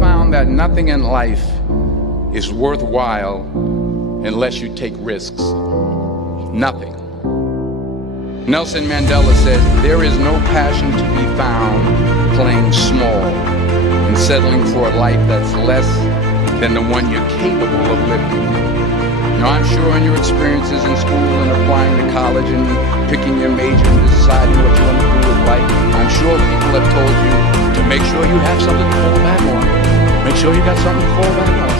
found that nothing in life is worthwhile unless you take risks. Nothing. Nelson Mandela says, there is no passion to be found playing small and settling for a life that's less than the one you're capable of living. Now, I'm sure in your experiences in school and applying to college and picking your major and deciding what you want to do with life, I'm sure people have told you to make sure you have something to fall back on. Make sure you got something to fall back on.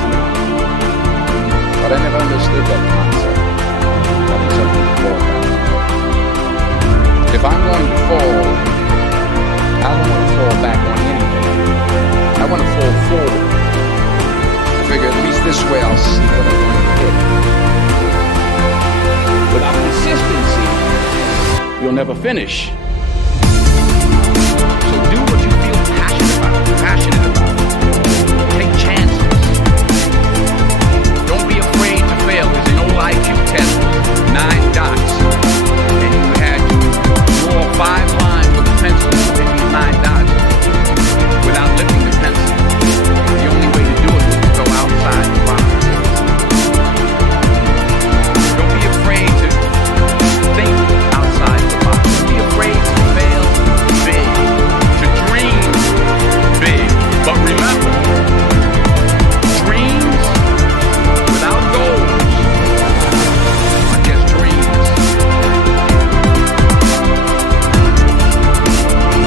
But I never understood that concept, having something to fall back on. If I'm going to fall, I don't want to fall back on anything. I want to fall forward. I figure at least this way I'll see what I'm going to hit. Without consistency, you'll never finish. So do what you feel passionate about. Take chances. Don't be afraid to fail. There's an old IQ test, 9 dots. And you had to draw 5 lines with a pencil within these 9 dots without lifting the pencil. The only way to do it was to go outside the box. Don't be afraid to think outside the box. Don't be afraid to fail big, to dream big. But remember, dreams without goals are just dreams.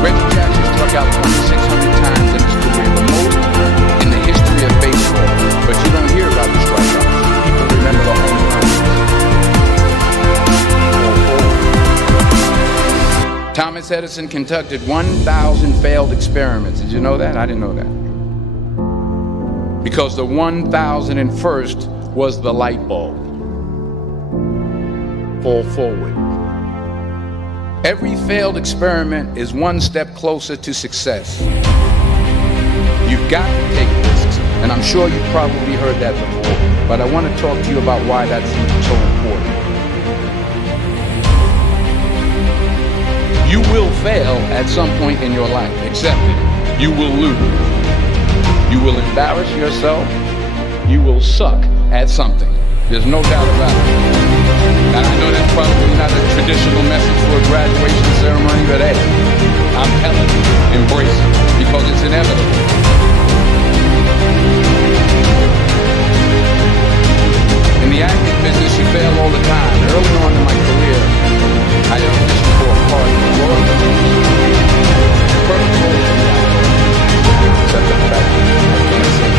Reggie Jackson struck out 2,600 times in his career, the most in the history of baseball. But you don't hear about the strikeouts. People remember the home runs. Thomas Edison conducted 1,000 failed experiments. Did you know that? I didn't know that. Because the 1,001st was the light bulb. Fall forward. Every failed experiment is one step closer to success. You've got to take risks, and I'm sure you've probably heard that before, but I want to talk to you about why that's so important. You will fail at some point in your life. Accept it. You will lose. You will embarrass yourself. You will suck at something. There's no doubt about it. And I know that's probably not a traditional message for a graduation ceremony, but hey, I'm telling you, embrace it, because it's inevitable. In the acting business, you fail all the time. Early on in my career, I auditioned for a part in the role. Perfect role for me. Except the fact I can't sing.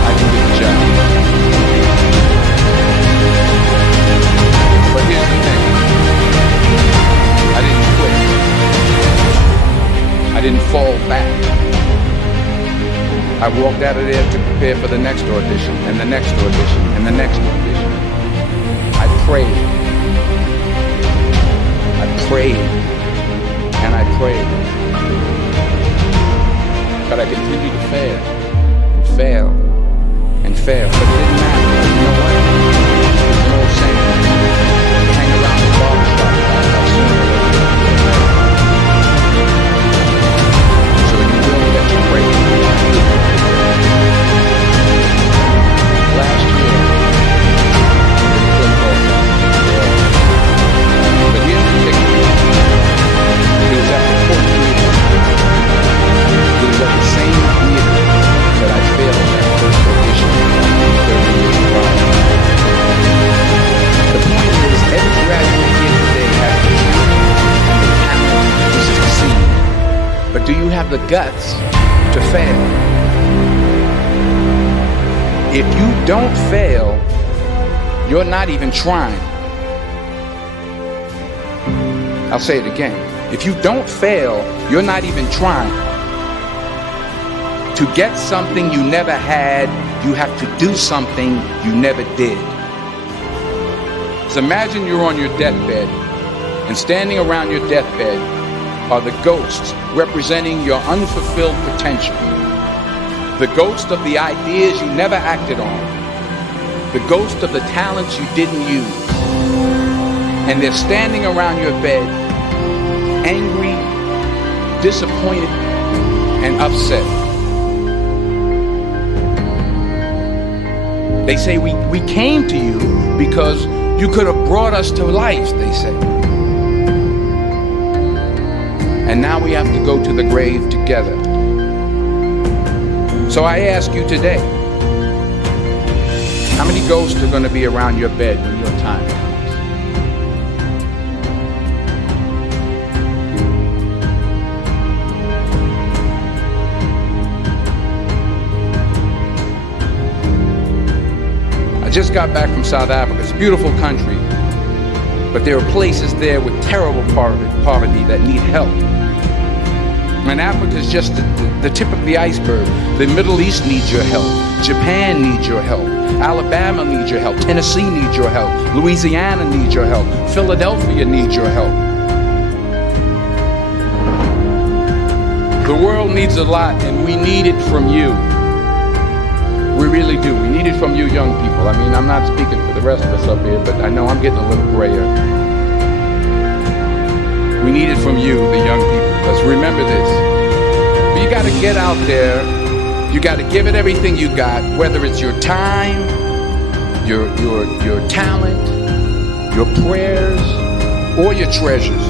I can do the job. But here's the thing. I didn't quit. I didn't fall back. I walked out of there to prepare for the next audition, and the next audition, and the next audition. I prayed. I prayed. And I prayed. But I continued to fail. And fail. And fail. But it didn't matter. You know what? There's an old saying. Hang around the barbershop. I'll soon so you will get your break. Last year, but here's the kicker. It was at the fourth theater. It was at the same theater that I failed that first audition 30 years ago. The point is, every graduate here today has the talent to succeed. But do you have the guts to fail? If you don't fail, you're not even trying. I'll say it again. If you don't fail, you're not even trying. To get something you never had, you have to do something you never did. So imagine you're on your deathbed, and standing around your deathbed are the ghosts representing your unfulfilled potential. The ghost of the ideas you never acted on. The ghost of the talents you didn't use. And they're standing around your bed, angry, disappointed, and upset. They say we came to you because you could have brought us to life, they say. And now we have to go to the grave together. So I ask you today, how many ghosts are going to be around your bed when your time comes? I just got back from South Africa. It's a beautiful country, but there are places there with terrible poverty that need help. And Africa is just the tip of the iceberg. The Middle East needs your help. Japan needs your help. Alabama needs your help. Tennessee needs your help. Louisiana needs your help. Philadelphia needs your help. The world needs a lot, and we need it from you. We really do. We need it from you young people. I mean, I'm not speaking for the rest of us up here, but I know I'm getting a little grayer. We need it from you, the young people. Because remember this, you got to get out there. You got to give it everything you got, whether it's your time, your talent, your prayers, or your treasures.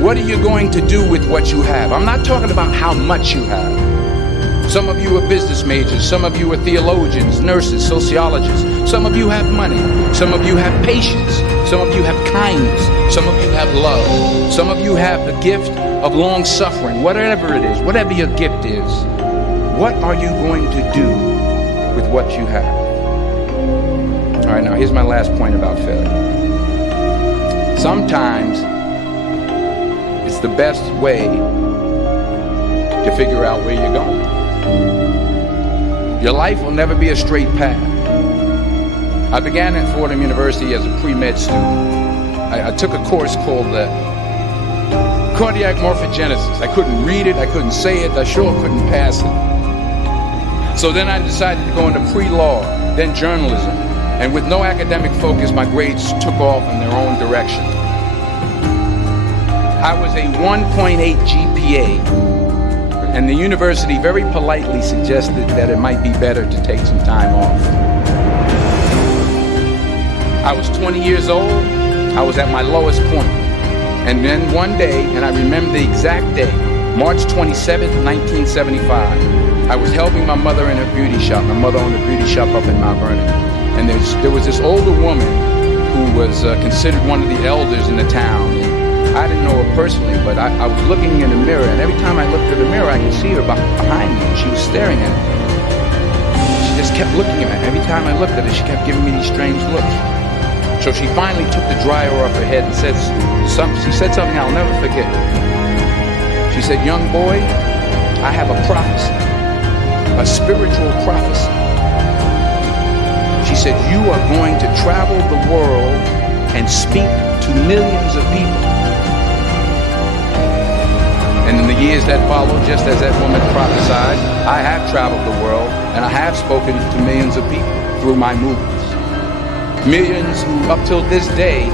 What are you going to do with what you have? I'm not talking about how much you have. Some of you are business majors. Some of you are theologians, nurses, sociologists. Some of you have money. Some of you have patience. Some of you have kindness. Some of you have love. Some of you have the gift of long suffering. Whatever it is, whatever your gift is, what are you going to do with what you have? All right, now here's my last point about failure. Sometimes it's the best way to figure out where you're going. Your life will never be a straight path. I began at Fordham University as a pre-med student. I took a course called cardiac morphogenesis. I couldn't read it, I couldn't say it, I sure couldn't pass it. So then I decided to go into pre-law, then journalism. And with no academic focus, my grades took off in their own direction. I was a 1.8 GPA. And the university very politely suggested that it might be better to take some time off. I was 20 years old. I was at my lowest point. And then one day, and I remember the exact day, March 27th, 1975, I was helping my mother in her beauty shop. My mother owned a beauty shop up in Mount Vernon. And there was this older woman who was considered one of the elders in the town. I didn't know her personally, but I was looking in the mirror, and every time I looked at the mirror, I could see her behind me, and she was staring at me. She just kept looking at me. Every time I looked at her, she kept giving me these strange looks. So she finally took the dryer off her head and said something I'll never forget. She said, "Young boy, I have a prophecy, a spiritual prophecy." She said, "You are going to travel the world and speak to millions of people." And in the years that followed, just as that woman prophesied, I have traveled the world and I have spoken to millions of people through my movies. Millions who up till this day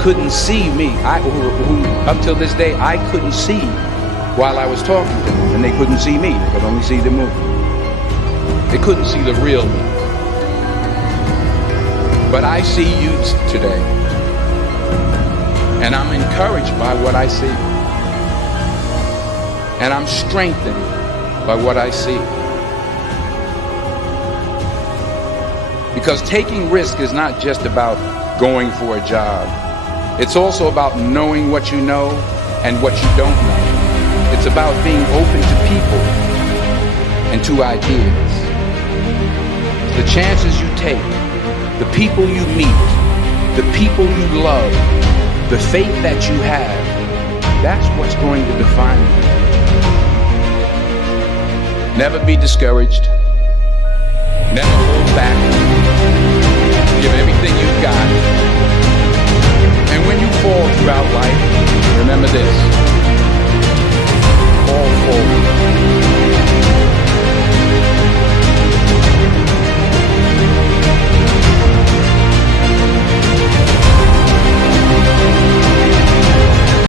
couldn't see me. Who up till this day I couldn't see while I was talking to them. And they couldn't see me. They could only see the movie. They couldn't see the real me. But I see you today. And I'm encouraged by what I see. And I'm strengthened by what I see. Because taking risk is not just about going for a job. It's also about knowing what you know and what you don't know. It's about being open to people and to ideas. The chances you take, the people you meet, the people you love, the faith that you have, that's what's going to define you. Never be discouraged. Never hold back. Give everything you've got.